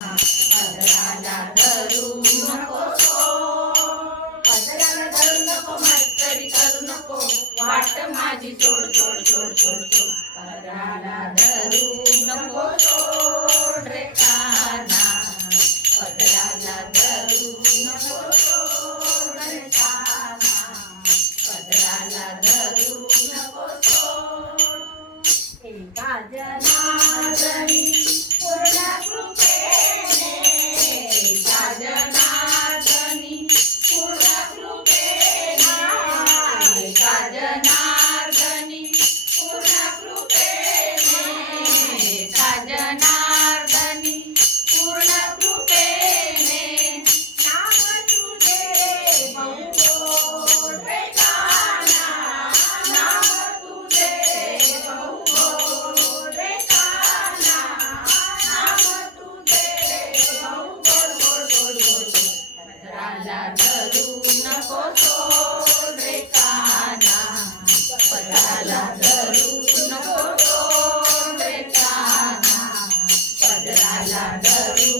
पदराला धरू नको पदराला धरू नको मस्करी करू नको वाट माझी सोड सोड सोड सोड सोड पदराला धरू नको सोड रे काना पदराला धरू नको सोड रे काना पदराला धरू नको सोड एका जनार्दनी पूर्ण कृपेने एका जनार्दनी पूर्ण कृपेने एका जनार्दनी पूर्ण कृपेने एका जनार्दनी पूर्ण कृपेने नाम तुझे बहुगोड रे काना नाम तुझे बहुगोड रे काना नाम तुझे बहुगोड गोड गोड गोड पदराला धरू नको सोड रे काना पदराला धरू नको सोड रे काना पदराला धरू